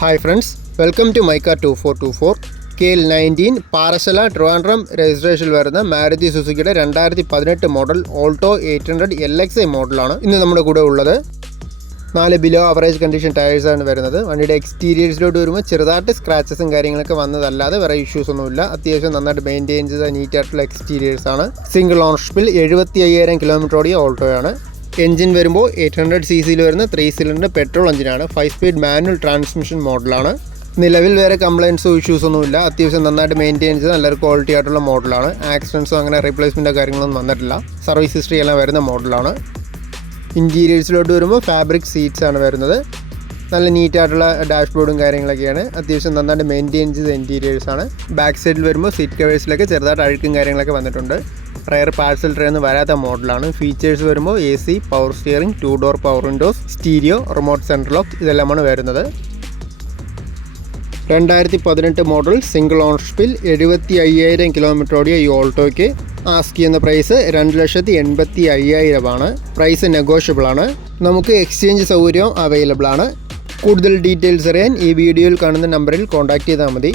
Hi friends, welcome to Mica 2424 KL19 പാറശല Trivandrum രജിസ്ട്രേഷനിൽ വരുന്ന Maruti സുസുക്കിയുടെ 2018 model Alto 800 LXi മോഡലാണ് ഇന്ന് നമ്മുടെ കൂടെ ഉള്ളത്. 4 ബിലോ ആവറേജ് കണ്ടീഷൻ ടയേഴ്സാണ് വരുന്നത്. വണ്ടിയുടെ എക്സ്റ്റീരിയേഴ്സിലോട്ട് വരുമ്പോൾ ചെറുതായിട്ട് സ്ക്രാച്ചസും കാര്യങ്ങളൊക്കെ വന്നതല്ലാതെ വേറെ ഇഷ്യൂസ് ഒന്നുമില്ല. അത്യാവശ്യം നന്നായിട്ട് മെയിൻറ്റെയിൻ ചെയ്ത നീറ്റായിട്ടുള്ള എക്സ്റ്റീരിയേഴ്സാണ്. സിംഗിൾ ഓണർഷിപ്പിൽ 75,000 കിലോമീറ്റർ ഓടിയ ഓൾട്ടോയാണ്. എഞ്ചിൻ വരുമ്പോൾ 800 cc വരുന്ന 3 സിലിണ്ടർ പെട്രോൾ എഞ്ചിനാണ്. 5 സ്പീഡ് മാനുവൽ ട്രാൻസ്മിഷൻ മോഡലാണ്. നിലവിൽ വേറെ കംപ്ലയിൻസോ ഇഷ്യൂസ് ഒന്നുമില്ല. അത്യാവശ്യം നന്നായിട്ട് മെയിൻറ്റെയിൻ ചെയ്ത് നല്ലൊരു ക്വാളിറ്റി ആയിട്ടുള്ള മോഡലാണ്. ആക്സിഡൻസോ അങ്ങനെ റീപ്ലേസ്മെൻറ്റോ കാര്യങ്ങളൊന്നും വന്നിട്ടില്ല. സർവീസ് ഹിസ്റ്ററി എല്ലാം വരുന്ന മോഡലാണ്. ഇൻറ്റീരിയേഴ്സിലോട്ട് വരുമ്പോൾ ഫാബ്രിക് സീറ്റ്സ് ആണ് വരുന്നത്. നല്ല നീറ്റായിട്ടുള്ള ഡാഷ്ബോർഡും കാര്യങ്ങളൊക്കെയാണ്. അത്യാവശ്യം നന്നായിട്ട് മെയിൻറ്റെയിൻ ചെയ്ത ഇൻറ്റീരിയേഴ്സാണ്. ബാക്ക് സൈഡിൽ വരുമ്പോൾ സീറ്റ് കവേഴ്സിലൊക്കെ ചെറുതായിട്ട് അഴുക്കും കാര്യങ്ങളൊക്കെ വന്നിട്ടുണ്ട്. റയർ പാർസൽ ട്രേ ഒന്നും വരാത്ത മോഡലാണ്. ഫീച്ചേഴ്സ് വരുമ്പോൾ AC, power steering, 2 door power Windows, stereo, remote central lock ഇതെല്ലാമാണ് വരുന്നത്. 2018 മോഡൽ സിംഗിൾ ഓണർഷിപ്പിൽ 75,000 കിലോമീറ്റർ ഓടിയ ഈ ഓൾട്ടോയ്ക്ക് ആസ്ക് ചെയ്യുന്ന പ്രൈസ് 2,85,000 ആണ്. പ്രൈസ് നെഗോഷ്യബിൾ ആണ്. നമുക്ക് എക്സ്ചേഞ്ച് സൗകര്യവും അവൈലബിൾ ആണ്. കൂടുതൽ ഡീറ്റെയിൽസ് അറിയാൻ ഈ വീഡിയോയിൽ കാണുന്ന നമ്പറിൽ കോൺടാക്റ്റ് ചെയ്താൽ മതി.